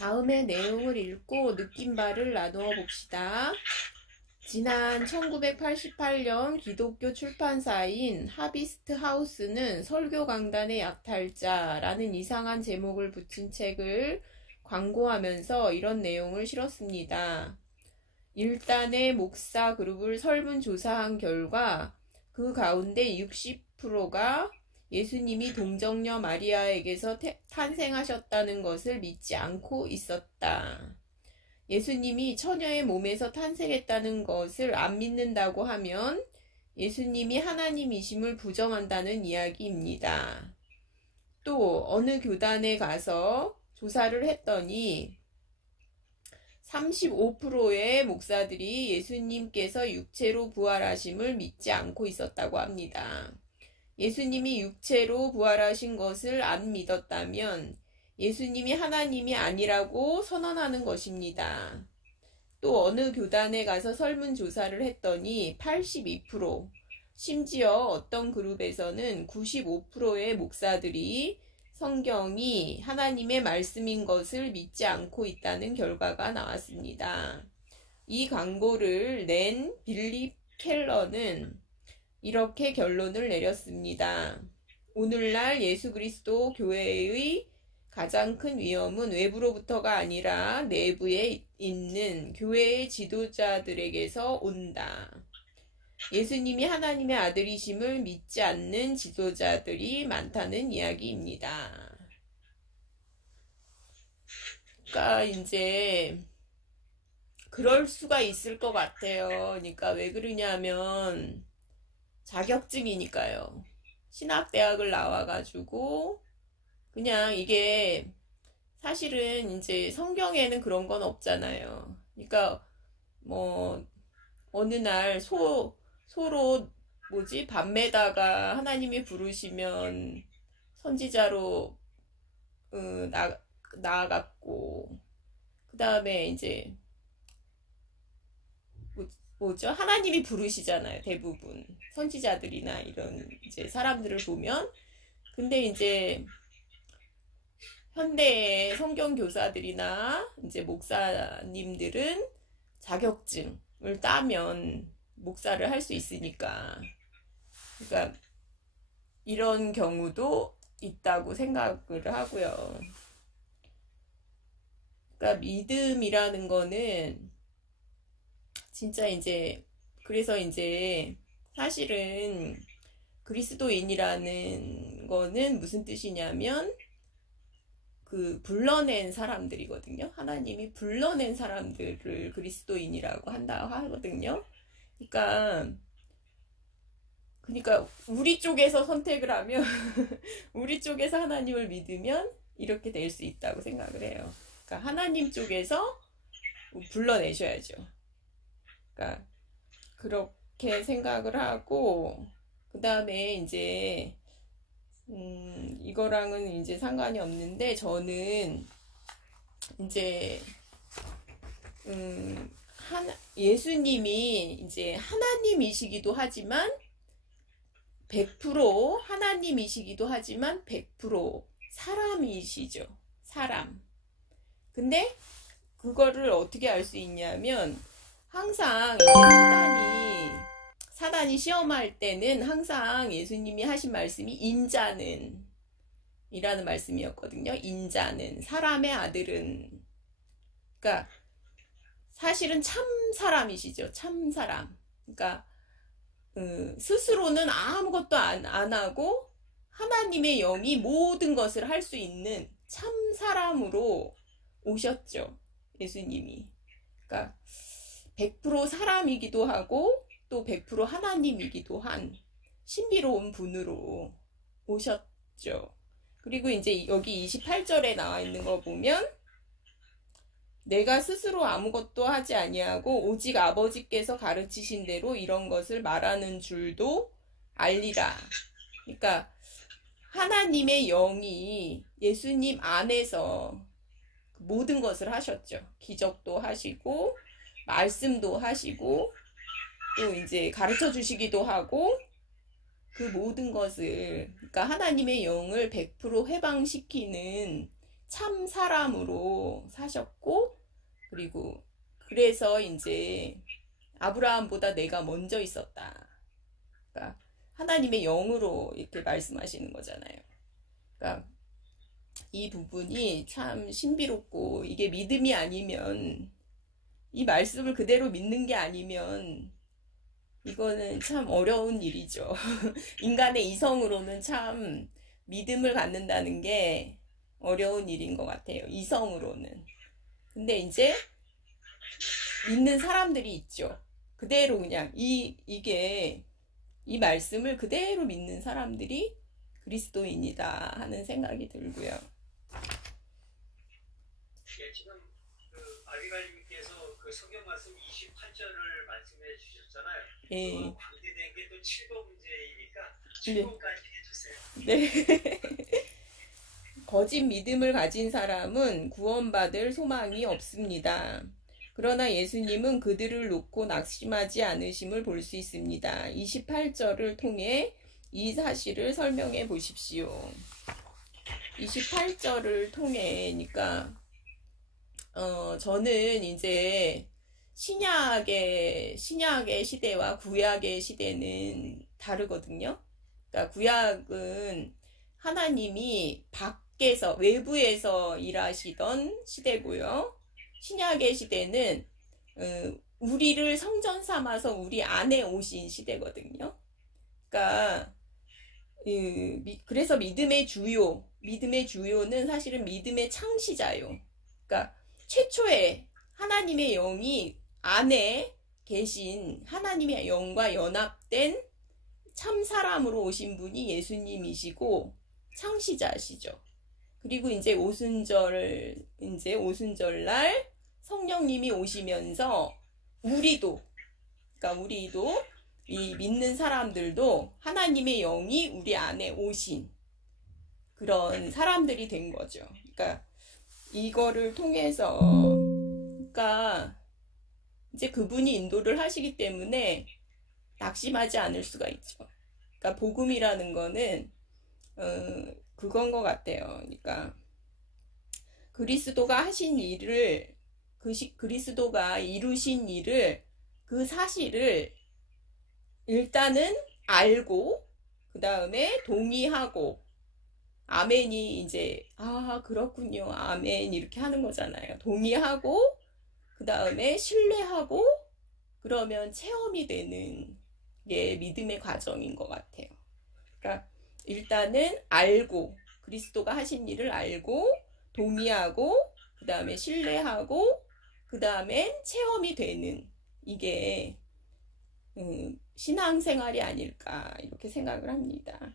다음의 내용을 읽고 느낀 바를 나누어 봅시다. 지난 1988년 기독교 출판사인 하비스트 하우스는 설교 강단의 약탈자라는 이상한 제목을 붙인 책을 광고하면서 이런 내용을 실었습니다. 일단의 목사 그룹을 설문조사한 결과 그 가운데 60%가 예수님이 동정녀 마리아에게서 탄생하셨다는 것을 믿지 않고 있었다. 예수님이 처녀의 몸에서 탄생했다는 것을 안 믿는다고 하면 예수님이 하나님이심을 부정한다는 이야기입니다. 또 어느 교단에 가서 조사를 했더니 35%의 목사들이 예수님께서 육체로 부활하심을 믿지 않고 있었다고 합니다. 예수님이 육체로 부활하신 것을 안 믿었다면 예수님이 하나님이 아니라고 선언하는 것입니다. 또 어느 교단에 가서 설문조사를 했더니 82%, 심지어 어떤 그룹에서는 95%의 목사들이 성경이 하나님의 말씀인 것을 믿지 않고 있다는 결과가 나왔습니다. 이 광고를 낸 빌립 켈러는 이렇게 결론을 내렸습니다. 오늘날 예수 그리스도 교회의 가장 큰 위험은 외부로부터가 아니라 내부에 있는 교회의 지도자들에게서 온다. 예수님이 하나님의 아들이심을 믿지 않는 지도자들이 많다는 이야기입니다. 그러니까 이제 그럴 수가 있을 것 같아요. 그러니까 왜 그러냐면 자격증이니까요. 신학대학을 나와가지고 그냥 이게 사실은 이제 성경에는 그런 건 없잖아요. 그러니까 뭐 어느 날 소로 밤매다가 하나님이 부르시면 선지자로 나아갔고 그 다음에 이제 하나님이 부르시잖아요. 대부분 선지자들이나 이런 이제 사람들을 보면. 근데 이제 현대의 성경 교사들이나 이제 목사님들은 자격증을 따면 목사를 할 수 있으니까. 그러니까 이런 경우도 있다고 생각을 하고요. 그러니까 믿음이라는 거는 진짜 이제 그래서 이제 사실은 그리스도인이라는 거는 무슨 뜻이냐면 불러낸 사람들이거든요. 하나님이 불러낸 사람들을 그리스도인이라고 한다 하거든요. 그러니까 우리 쪽에서 선택을 하면 우리 쪽에서 하나님을 믿으면 이렇게 될 수 있다고 생각을 해요. 그러니까 하나님 쪽에서 불러내셔야죠. 그러니까 그렇게 생각을 하고 그 다음에 이제 이거랑은 이제 상관이 없는데 저는 이제 예수님이 이제 하나님이시기도 하지만 100% 하나님이시기도 하지만 100% 사람이시죠. 사람. 근데 그거를 어떻게 알 수 있냐면 항상 사단이 시험할 때는 항상 예수님이 하신 말씀이 인자는 이라는 말씀이었거든요. 인자는 사람의 아들은 그러니까 사실은 참 사람이시죠. 참 사람. 그러니까 스스로는 아무것도 안 하고 하나님의 영이 모든 것을 할 수 있는 참 사람으로 오셨죠. 예수님이. 그러니까 100% 사람이기도 하고 또 100% 하나님이기도 한 신비로운 분으로 오셨죠. 그리고 이제 여기 28절에 나와 있는 거 보면 내가 스스로 아무것도 하지 아니하고 오직 아버지께서 가르치신 대로 이런 것을 말하는 줄도 알리라. 그러니까 하나님의 영이 예수님 안에서 모든 것을 하셨죠. 기적도 하시고 말씀도 하시고 또 이제 가르쳐 주시기도 하고 그 모든 것을 그러니까 하나님의 영을 100% 해방시키는 참 사람으로 사셨고, 그리고 그래서 이제 아브라함보다 내가 먼저 있었다. 그러니까 하나님의 영으로 이렇게 말씀하시는 거잖아요. 그러니까 이 부분이 참 신비롭고, 이게 믿음이 아니면, 이 말씀을 그대로 믿는 게 아니면 이거는 참 어려운 일이죠. 인간의 이성으로는 참 믿음을 갖는다는 게 어려운 일인 것 같아요. 이성으로는. 근데 이제 믿는 사람들이 있죠. 그대로 그냥 이게 이 말씀을 그대로 믿는 사람들이 그리스도인이다 하는 생각이 들고요. 예, 지금 아비갈님께서 그 성경 말씀 28절을 말씀해 주셨잖아요. 예. 관계된 게 또 7번 문제이니까 네. 7번까지 해주세요. 네. 거짓 믿음을 가진 사람은 구원받을 소망이 없습니다. 그러나 예수님은 그들을 놓고 낙심하지 않으심을 볼 수 있습니다. 28절을 통해 이 사실을 설명해 보십시오. 28절을 통해니까 저는 이제 신약의 시대와 구약의 시대는 다르거든요. 그러니까 구약은 하나님이 밖에서, 외부에서 일하시던 시대고요. 신약의 시대는 우리를 성전 삼아서 우리 안에 오신 시대거든요. 그러니까 그래서 믿음의 주요는 사실은 믿음의 창시자요. 그러니까 최초에 하나님의 영이 안에 계신, 하나님의 영과 연합된 참 사람으로 오신 분이 예수님이시고 창시자시죠. 그리고 이제 오순절날 성령님이 오시면서 우리도 이 믿는 사람들도 하나님의 영이 우리 안에 오신 그런 사람들이 된 거죠. 그러니까 이거를 통해서, 그러니까 이제 그분이 인도를 하시기 때문에 낙심하지 않을 수가 있죠. 그러니까 복음이라는 거는 그건 것 같아요. 그러니까 그리스도가 하신 일을, 그리스도가 이루신 일을, 그 사실을 일단은 알고, 그 다음에 동의하고, 아멘이 이제 그렇군요, 아멘 이렇게 하는 거잖아요. 동의하고, 그 다음에 신뢰하고, 그러면 체험이 되는 게 믿음의 과정인 것 같아요. 그러니까 일단은 알고, 그리스도가 하신 일을 알고, 동의하고, 그 다음에 신뢰하고, 그 다음엔 체험이 되는, 이게 신앙생활이 아닐까 이렇게 생각을 합니다.